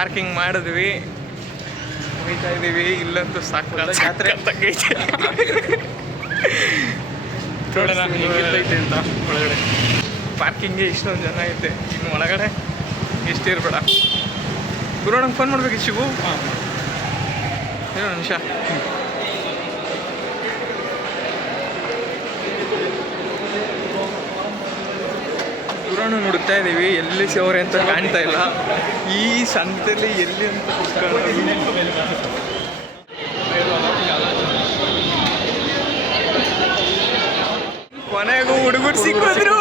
Parking ಮಾಡಿದ್ವಿ, ಹೋಗ್ತಾ ಇದೀವಿ. ಇಲ್ಲಂತೂ ಸಾಕು ಜಾತ್ರೆ ನೋಡೋಣ ಹೇಗಿರ್ತೈತೆ ಅಂತ. ಒಳಗಡೆ ಪಾರ್ಕಿಂಗ್ಗೆ ಇಷ್ಟೊಂದು ಜನ ಐತೆ, ಇನ್ನು ಒಳಗಡೆ ಎಷ್ಟಿರ್ಬೇಡ. ಗುರುವಣ್ಣಂಗೆ ಫೋನ್ ಮಾಡ್ಬೇಕು ಶಿವು. ಇನ್ನೊಂದು ನಿಮಿಷ. ಗುರುವಣ್ಣ ಹುಡುಕ್ತಾ ಇದ್ದೀವಿ, ಎಲ್ಲಿ ಸಿಗೋರೆ ಅಂತ ಕಾಣ್ತಾ ಇಲ್ಲ. ಈ ಸಂತೆಯಲ್ಲಿ ಎಲ್ಲಿ ಅಂತ ಕೊನೆಗೂ ಹುಡುಗರು ಸಿಕ್ಕಿದ್ರು.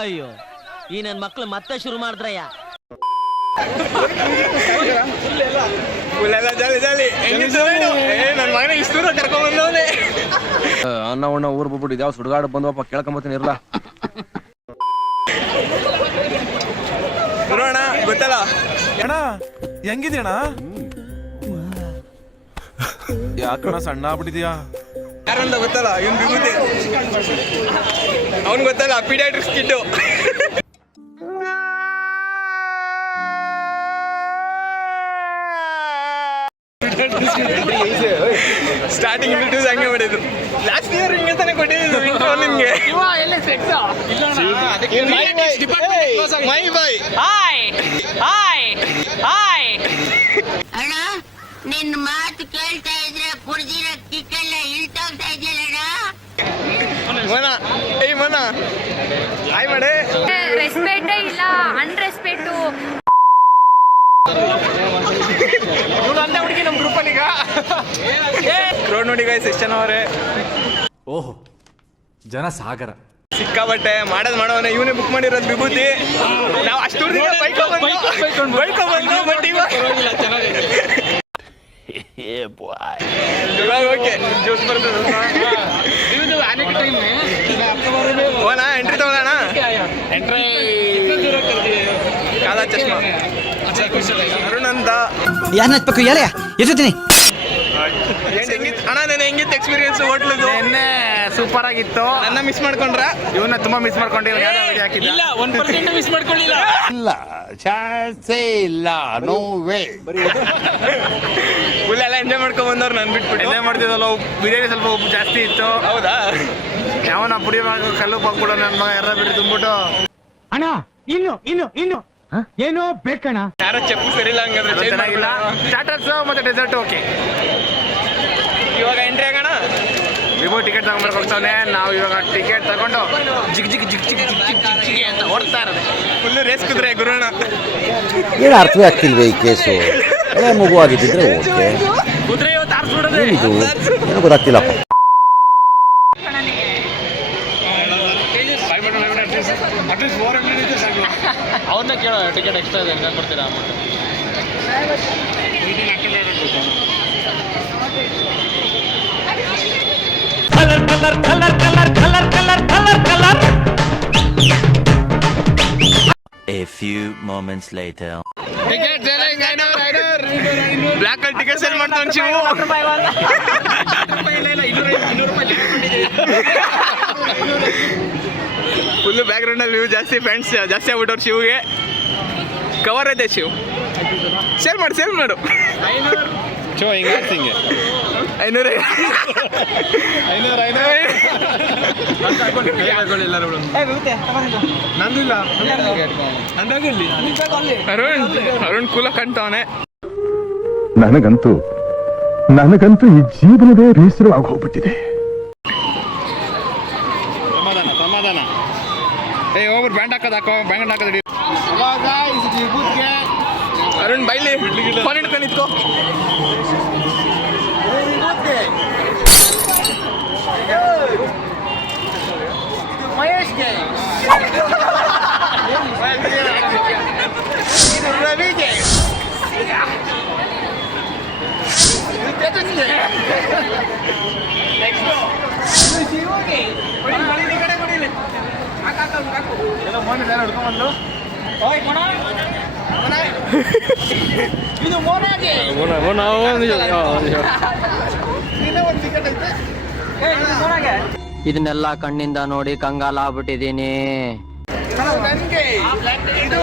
ಅಯ್ಯೋ, ಈ ನನ್ನ ಮಕ್ಳು ಮತ್ತೆ ಶುರು ಮಾಡಿದ್ರಯ್ಯ. ನನ್ನ ಮಗನ ಇಷ್ಟು ದೂರ ಕರ್ಕೊಂಡ್ಬಂದವನೇ. ಅಣ್ಣ ಉಣ್ಣ ಊರ್ ಬಿಟ್ಬಿಟ್ಟು ಯಾವ ಸುಡುಗಾಡು ಬಂದವಪ್ಪ, ಕೇಳ್ಕೊಂಬತ್ತೀನಿ ಇರಲ್ಲ. ಗುರುವಣ್ಣ ಗೊತ್ತಲ್ಲ ಅಣ್ಣ, ಹೆಂಗಿದ್ಯಣ್ಣ? ಯಾಕಣ್ಣ ಸಣ್ಣ ಆಗ್ಬಿಟ್ಟಿದ್ಯಾ? ಯಾರಂತ ಗೊತ್ತಲ್ಲ, ಇವನ್ ಬಿಗುದೆ. ಅವನ್ ಗೊತ್ತಲ್ಲ, ಪೀಡಿಯಾಟ್ರಿಕ್ಸ್ ಕಿಟ್ಟು. ಸ್ಟಾರ್ಟಿಂಗ್ ಇಂಟ್ರೊಡ್ಯೂಸ್ ಹಂಗೆ ಮಾಡಿದ್ದು. ಲಾಸ್ಟ್ ಇಯರ್ ಹಿಂಗೆ ತಾನೇ ಕೊಟ್ಟಿದ್ದು ಇಂಟ್ರೋ ನಿಮ್ಗೆ. My boy. Hi hi hi. ಅಣ್ಣ, ನಿನ್ನ ಮಾತು ಕೇಳ್ತಾ ಇದ್ರೆ ಕುಡ್ದಿರೋ ಕಿಕ್ಕೆಲ್ಲ ಇಳ್ತೋಗ್ತಾ ಇದೆಯಲ್ಲ. ಮನ ಏಯ್ ಮನ ಹಾಯ್ ಮಾಡೆ. ರೆಸ್ಪೆಕ್ಟೇ ಇಲ್ಲ, ಅನ್ರೆಸ್ಪೆಕ್ಟು. ಹುಡುಗಿ ನಮ್ಮ ಗ್ರೂಪಲ್ಲಿ ಈಗ ಕ್ರೌಡ್ ನೋಡಿ ಗೈಸ್ ಎಷ್ಟು ಜನ ಅವರೇ. ಓಹೋ, ಜನ ಸಾಗರ. ಸಿಕ್ಕಾಬಟ್ಟೆ ಮಾಡೋವನೇ. ಇವನೇ ಬುಕ್ ಮಾಡಿರೋದು ವಿಭೂತಿ. ನಾವು ಅಷ್ಟು ಬೈಕ್ ಬಂದು ಬಟ್ ಇವಾಗ ಓಕೆ ಜ್ಯೂಸ್ ಬರ್ತದೆ. ಓನಾ ಎಂಟ್ರಿ ತಗೊಳ್ಳೋಣ. ಕಾಲಾ ಚಶ್ಮಾ ಅರುಣ್ ಅಂತ. ಯಾರನ್ನ ಹತ್ಬೇಕು ಹೇಳ, ಎತ್ತೀನಿ. ಅಣ್ಣ ನಾನು ಹೆಂಗಿತ್ತು ಎಕ್ಸ್ಪೀರಿಯನ್ಸ್ ಹೋಟ್ಲದು? ಸೂಪರ್ ಆಗಿತ್ತು. ನನ್ನ ಮಿಸ್ ಮಾಡ್ಕೊಂಡ್ರ? ಇವನ್ನ ತುಂಬಾ ಮಿಸ್ ಮಾಡ್ಕೊಂಡಿಲ್ಲ. ಇಲ್ಲ 1% ಮಿಸ್ ಮಾಡ್ಕೊಳ್ಳಿಲ್ಲ. ಇಲ್ಲ, ಚಾನ್ಸೇ ಇಲ್ಲ, ನೋ ವೇ. ಫುಲ್ ಎಲ್ಲ ಎಂಜಾಯ್ ಮಾಡ್ಕೊಂಡ್ ಬಂದವ್ರು ನಾನು ಬಿಟ್ಬಿಟ್ಟು. ಎಂಜಾಯ್ ಮಾಡ್ತಿದ್ದಲ್ಲ, ಬಿರಿಯಾನಿ ಸ್ವಲ್ಪ ಉಪ್ಪು ಜಾಸ್ತಿ ಇತ್ತು. ಹೌದಾ? ಯಾವನ ಪುಡಿಯುವಾಗ ಕಲ್ಲು ಹಾಕ್ಬಿಡೋ ನನ್ನ ಮಗ ಎರ್ರ ಬಿಡಿ ತುಂಬಿಟ್ಟು. ಅಣ್ಣ ಇನ್ನು ಏನೋ ಬೇಕಣ್ಣ. ಯಾರೋ ಚಪ್ಪು ಸರಿಲ್ಲ ಹಂಗಂದ್ರೆ ಚೆನ್ನಾಗಿಲ್ಲ. ಸ್ಟಾರ್ಟರ್ಸ್ ಮತ್ತೆ ಡೆಸರ್ಟ್ ಓಕೆ. ಇವಾಗ ಎಂಟ್ರಿ ಆಗೋಣ. ವಿವೋ ಟಿಕೆಟ್ ತಗೊಂಡ್ಬರ್ಕ್ ಹೋಗ್ತಾನೆ. ನಾವು ಇವಾಗ ಟಿಕೆಟ್ ತಗೊಂಡು ಜಿಗ್ ಜಿಗ್ ಜಿಗ್ ಜಿಗ್ ಜಿಗ್ ಜಿಗ್ ಜಿಗ್ ಜಿಗ್ ಅಂತ ಓಡ್ತಾ ಇರೋದೆ. ಫುಲ್ಲು ರೇಸ್ ಕುದ್ರೆ ಗುರುವಣ್ಣ. ಏನು ಅರ್ಥವೇ ಆಗ್ತಿಲ್ವೇ ಈ ಕೇಸು? ಮಗು ಆಗಿದ್ದಿದ್ರೆ ಓಕೆ, ಕುದುರೆ ಇವತ್ತು ಆರಿಸ್ಬಿಡೋದೆ. ಏನಿದು ಏನೋ ಗೊತ್ತಾಗ್ತಿಲ್ಲಪ್ಪ. ಅವ್ರನ್ನ ಕೇಳೋ, ಟಿಕೆಟ್ ಎಕ್ಸ್ಟ್ರಾ ಇದೆ ಅಂತ ಕೊಡ್ತೀರಾ ಅಂದ್ಬಿಟ್ಟು. A few moments later. Ticket black ಅಲ್ಲಿ ಟಿಕೆಟ್ ಸೇಲ್ ಮಾಡ್ತಾವ್ ಶಿವು. ಫುಲ್ಲು ಬ್ಯಾಕ್ ಗ್ರೌಂಡ್ ಅಲ್ಲಿ ಜಾಸ್ತಿ ಫ್ರೆಂಡ್ಸ್ ಜಾಸ್ತಿ ಆಗ್ಬಿಟ್ಟವ್ರು ಶಿವ್ಗೆ. ಕವರ್ ಐತೆ ಶಿವ್. ಸೇಲ್ ಮಾಡು. ಚೋ ಹಿಂಗೆ ಹಿಂಗೆ 500 ಅರುಣ್ ಕೂಲ ಕಂತವನೆ. ನನಗಂತೂ ಈ ಜೀವನವೇ ಬೇಸರ ಆಗೋಗ್ಬಿಟ್ಟಿದೆ. ಸಮಾಧಾನ. ಹೋಗ್ಬಿಟ್ಟು ಬ್ಯಾಂಡ್ ಹಾಕೋ, ಬ್ಯಾಂಡ್ ಹಾಕೋದು. ಅರುಣ್ ಬೈಲಿ ಫೋನ್ ಹಿಡ್ಕೊಂಡು ನಿಂತ್ಕೋ. ಮಹೇಶ್ಗೆ, ರವಿಗೆ, ಇದು ಮೋನಾಗೆ. ಇದನ್ನೆಲ್ಲ ಕಣ್ಣಿಂದ ನೋಡಿ ಕಂಗಾಲಾಗ್ಬಿಟ್ಟಿದೀನಿ. ನನ್ಗೆ ಇದು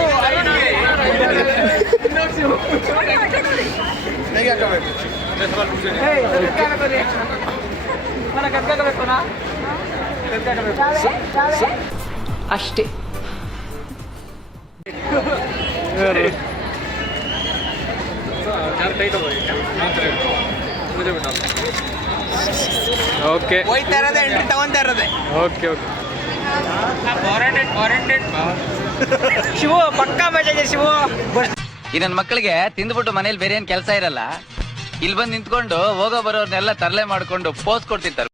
ಅಷ್ಟೇ. ಓಕೆ ಹೋಯ್ತಾ ಇರೋದೇ ಎಂಟ್ರಿ ತಗೊಂತಾ ಇರೋದೆ. ಓಕೆ ಓಕೆ ಶಿವು ಪಕ್ಕಾ ಮಜಾಗೆ ಶಿವು. ಈ ನನ್ನ ಮಕ್ಕಳಿಗೆ ತಿಂದ್ಬಿಟ್ಟು ಮನೇಲಿ ಬೇರೆ ಏನ್ ಕೆಲಸ ಇರಲ್ಲ, ಇಲ್ಲಿ ಬಂದು ನಿಂತ್ಕೊಂಡು ಹೋಗೋ ಬರೋರ್ನೆಲ್ಲ ತರಲೆ ಮಾಡ್ಕೊಂಡು ಪೋಸ್ ಕೊಡ್ತಿರ್ತಾರೆ.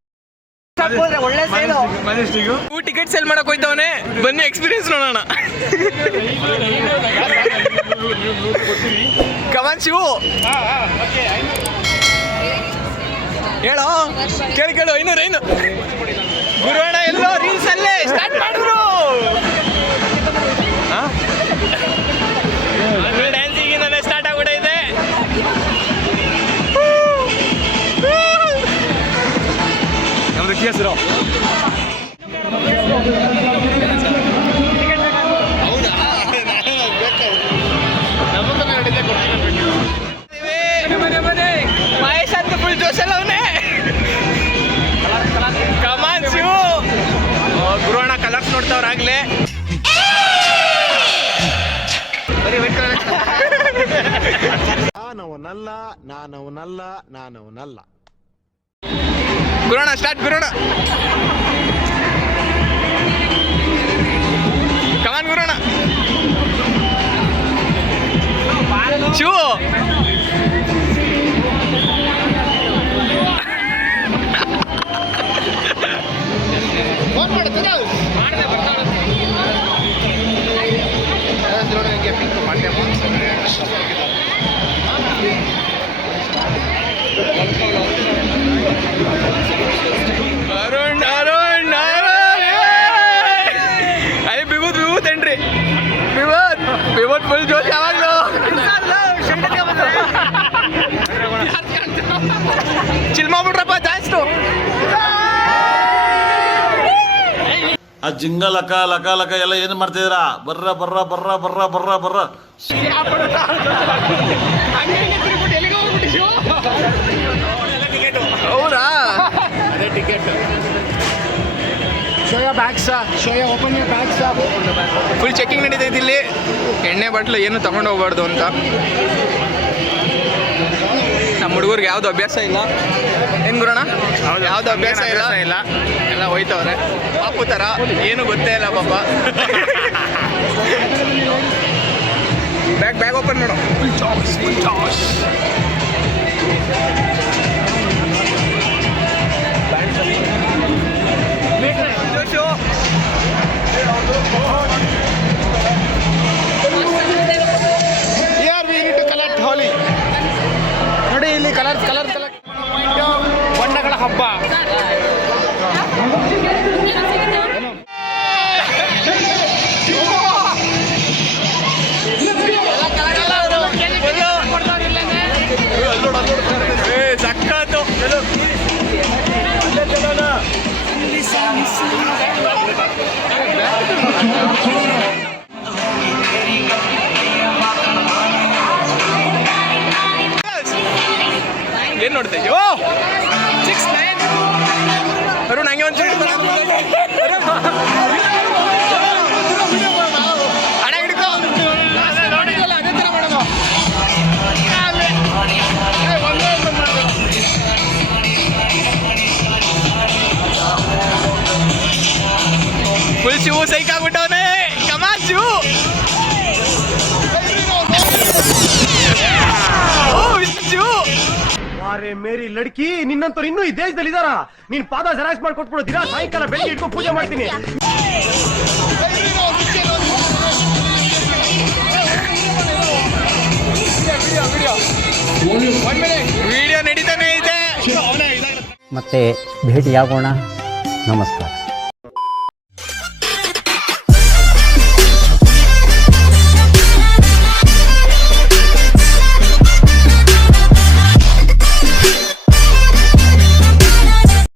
ಒಳ್ಳೆ ಸೇಲು. ಟಿಕೆಟ್ ಸೇಲ್ ಮಾಡಕ್ ಹೋಯ್ತವನೆ, ಬನ್ನಿ ಎಕ್ಸ್ಪೀರಿಯನ್ಸ್ ನೋಡೋಣ. ಕಮಾನ್ ಶಿವು ಹೇಳೋ, ಕೇಳು 500 ಗುರುವಣ್ಣ ಎಲ್ಲೋ ರೀಲ್ಸ್ ಅಲ್ಲೇ ಸ್ಟಾರ್ಟ್ ಮಾಡಿದ್ರು. ಡ್ಯಾನ್ಸಿಗೆ ನಾನೇ ಸ್ಟಾರ್ಟ್ ಆಗ್ಬಿಟ್ಟೈತೆ. ನಮ್ದು ಕೇಸರು ಮಹೇಶ್ ಅಂತ ಫುಲ್ ಜೋಶಲ್ಲ ಅವನೇ. ಕಮಾನ್ ಶಿವು. ಗುರುವಣ್ಣ ಕಲರ್ಸ್ ನೋಡ್ತಾವ್ರಾಗ್ಲೇ. ನಾನವನಲ್ಲ. ಗುರುವಣ್ಣ ಸ್ಟಾರ್ಟ್. ಗುರುವಣ್ಣ ಕಮಾನ್ ಗುರುವಣ್ಣ. ಶಿವು ಅರುಣ್ ಅಯ್ಯ ವಿಭೂತ್ ಏನ್ರಿ? ವಿಭೂತ್ ಫುಲ್ ಜೋಶ್ ಯಾವಾಗ್ಲೂ. ಚಿಲ್ ಮಾಡ್ಬಿಟ್ರಪ್ಪ ಜಾಸ್ತಿ. ಆ ಜಿಂಗ ಲಕ ಲಕ ಲಕ ಎಲ್ಲ ಏನು ಮಾಡ್ತಿದ್ದೀರಾ? ಬರ್ರ ಬರ್ರ ಬರ್ರ ಬರ್ರ ಬರ್ರ ಬರ್ರ. ಹೌದಾ? ಅದೇ ಟಿಕೆಟ್. ಫುಲ್ ಚೆಕಿಂಗ್ ನಡೀತೈತಿ ಇಲ್ಲಿ. ಎಣ್ಣೆ ಬಾಟ್ಲು ಏನು ತಗೊಂಡು ಹೋಗ್ಬಾರ್ದು ಅಂತ. ನಮ್ಮ ಹುಡುಗರಿಗೆ ಯಾವ್ದು ಅಭ್ಯಾಸ ಇಲ್ಲ. ಏನ್ ಗುರುಣ? ಯಾವ್ದು ಅಭ್ಯಾಸ ಇಲ್ಲ. ಎಲ್ಲ ಹೋಯ್ತವ್ರೆ ಪಾಪು ಥರ. ಏನು ಗೊತ್ತೇ ಇಲ್ಲ ಪಾಪ. ಬ್ಯಾಗ್ ಓಪನ್ ಮಾಡು. ನೋಡಿ ಇಲ್ಲಿ ಕಲರ್ ಬಣ್ಣಗಳ ಹಬ್ಬ. ಸಕ್ಕತ್ತು. ಏನ್ ನೋಡ್ತೀಯೋ? 6-9 ಅರುಣ್ ಹಂಗೆ ಒಂಚೂರು ಹಣ ಹಿಡ್ಕೋ. ಫುಲ್ ಶಿವು ಸೈಕ್ ಆಗ್ಬಿಟ್ಟವನೇ. ಕಮಾನ್ ಶಿವು. ಮೇರಿ ಲಡ್ಕಿ, ನಿನ್ನಂತವ್ರು ಇನ್ನೂ ಈ ದೇಶದಲ್ಲಿ ಇದಾರ? ನೀನ್ ಪಾದ ಜೆರಾಕ್ಸ್ ಮಾಡ್ಕೊಟ್ಬಿಡು. ದಿನ ಸಾಯಂಕಾಲ ಬೆಳಿಗ್ಗೆ ಇಟ್ಕೊಂಡು ಪೂಜೆ ಮಾಡ್ತೀನಿ. ವಿಡಿಯೋ ನಡೀತಾನೆ ಇದೆ. ಮತ್ತೆ ಭೇಟಿಯಾಗೋಣ. ನಮಸ್ಕಾರ.